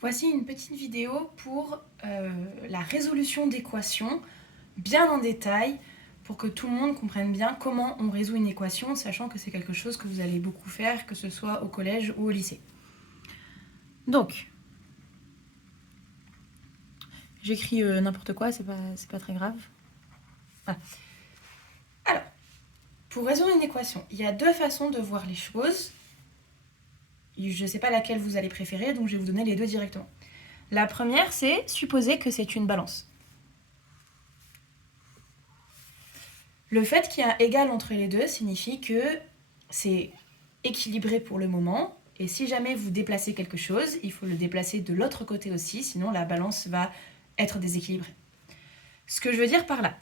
Voici une petite vidéo pour la résolution d'équations, bien en détail, pour que tout le monde comprenne bien comment on résout une équation, sachant que c'est quelque chose que vous allez beaucoup faire, que ce soit au collège ou au lycée. Donc, j'écris n'importe quoi, c'est pas très grave. Voilà. Alors, pour résoudre une équation, il y a deux façons de voir les choses. Je ne sais pas laquelle vous allez préférer, donc je vais vous donner les deux directement. La première, c'est supposer que c'est une balance. Le fait qu'il y a un égal entre les deux signifie que c'est équilibré pour le moment, et si jamais vous déplacez quelque chose, il faut le déplacer de l'autre côté aussi, sinon la balance va être déséquilibrée. Ce que je veux dire par là,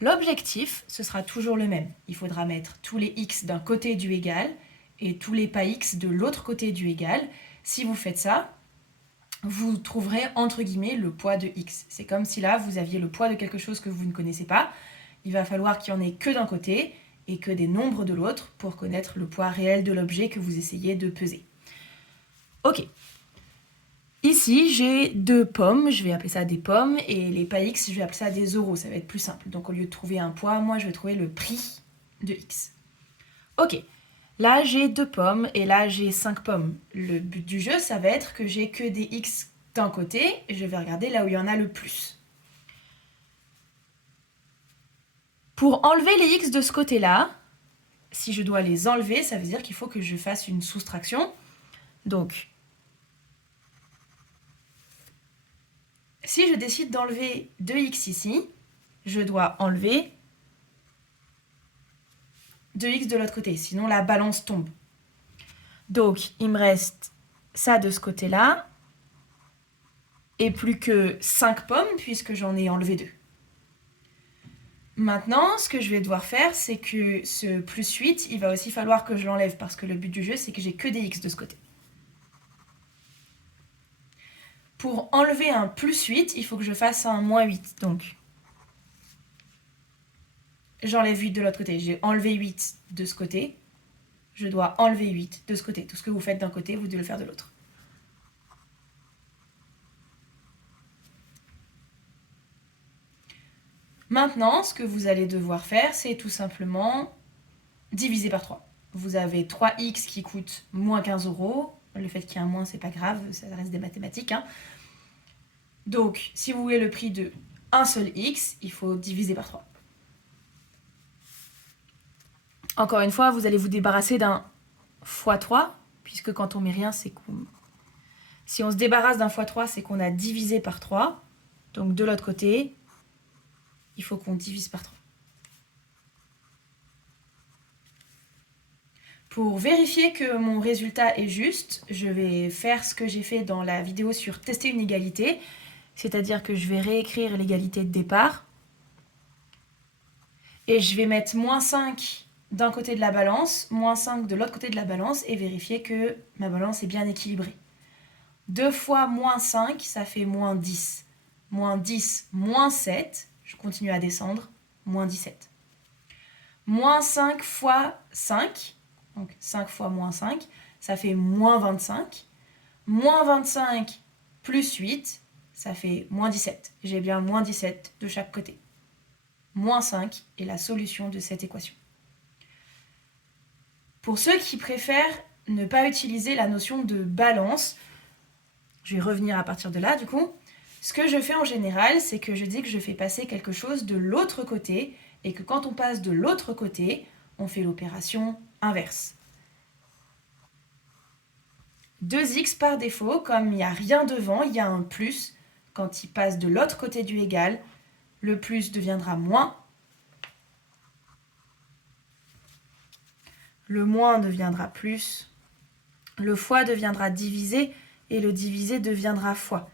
l'objectif, ce sera toujours le même. Il faudra mettre tous les x d'un côté du égal et tous les pas x de l'autre côté du égal. Si vous faites ça, vous trouverez entre guillemets le poids de x. C'est comme si là, vous aviez le poids de quelque chose que vous ne connaissez pas. Il va falloir qu'il n'y en ait que d'un côté et que des nombres de l'autre pour connaître le poids réel de l'objet que vous essayez de peser. Ok. Ici, j'ai deux pommes, je vais appeler ça des pommes, et les pas x, je vais appeler ça des euros, ça va être plus simple. Donc au lieu de trouver un poids, moi je vais trouver le prix de x. Ok, là j'ai deux pommes, et là j'ai 5 pommes. Le but du jeu, ça va être que j'ai que des x d'un côté, et je vais regarder là où il y en a le plus. Pour enlever les x de ce côté-là, si je dois les enlever, ça veut dire qu'il faut que je fasse une soustraction. Donc, si je décide d'enlever 2x ici, je dois enlever 2x de l'autre côté, sinon la balance tombe. Donc, il me reste ça de ce côté-là, et plus que 5 pommes, puisque j'en ai enlevé 2. Maintenant, ce que je vais devoir faire, c'est que ce plus 8, il va aussi falloir que je l'enlève, parce que le but du jeu, c'est que j'ai que des x de ce côté. Pour enlever un plus 8, il faut que je fasse un moins 8. Donc, j'enlève 8 de l'autre côté. J'ai enlevé 8 de ce côté. Je dois enlever 8 de ce côté. Tout ce que vous faites d'un côté, vous devez le faire de l'autre. Maintenant, ce que vous allez devoir faire, c'est tout simplement diviser par 3. Vous avez 3x qui coûte moins 15 euros. Le fait qu'il y ait un moins, c'est pas grave, ça reste des mathématiques. Donc, si vous voulez le prix de un seul x, il faut diviser par 3. Encore une fois, vous allez vous débarrasser d'un x3, puisque quand on met rien, c'est qu'on... Si on se débarrasse d'un x3, c'est qu'on a divisé par 3. Donc, de l'autre côté, il faut qu'on divise par 3. Pour vérifier que mon résultat est juste, je vais faire ce que j'ai fait dans la vidéo sur tester une égalité, c'est-à-dire que je vais réécrire l'égalité de départ, et je vais mettre moins 5 d'un côté de la balance, moins 5 de l'autre côté de la balance, et vérifier que ma balance est bien équilibrée. 2 fois moins 5, ça fait moins 10. Moins 10, moins 7, je continue à descendre, moins 17. Moins 5 fois 5, donc 5 fois moins 5, ça fait moins 25. Moins 25 plus 8, ça fait moins 17. J'ai bien moins 17 de chaque côté. Moins 5 est la solution de cette équation. Pour ceux qui préfèrent ne pas utiliser la notion de balance, je vais revenir à partir de là du coup, ce que je fais en général, c'est que je dis que je fais passer quelque chose de l'autre côté et que quand on passe de l'autre côté, on fait l'opération inverse. 2x par défaut, comme il n'y a rien devant, il y a un plus. Quand il passe de l'autre côté du égal, le plus deviendra moins. Le moins deviendra plus. Le fois deviendra divisé et le divisé deviendra fois.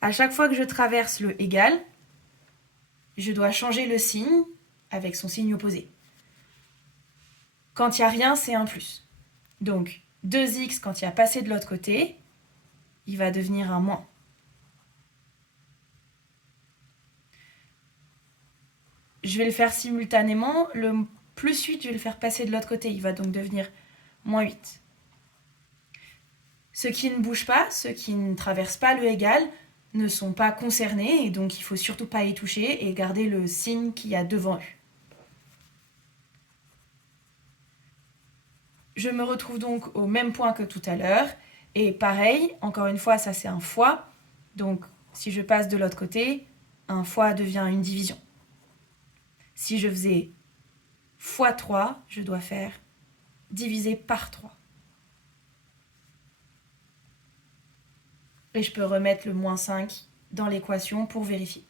À chaque fois que je traverse le égal, je dois changer le signe avec son signe opposé. Quand il n'y a rien, c'est un plus. Donc, 2x, quand il y a passé de l'autre côté, il va devenir un moins. Je vais le faire simultanément. Le plus 8, je vais le faire passer de l'autre côté. Il va donc devenir moins 8. Ceux qui ne bougent pas, ceux qui ne traversent pas le égal, ne sont pas concernés et donc il ne faut surtout pas y toucher et garder le signe qu'il y a devant eux. Je me retrouve donc au même point que tout à l'heure et pareil, encore une fois, ça c'est un fois, donc si je passe de l'autre côté, un fois devient une division. Si je faisais fois 3, je dois faire divisé par 3. Et je peux remettre le moins 5 dans l'équation pour vérifier.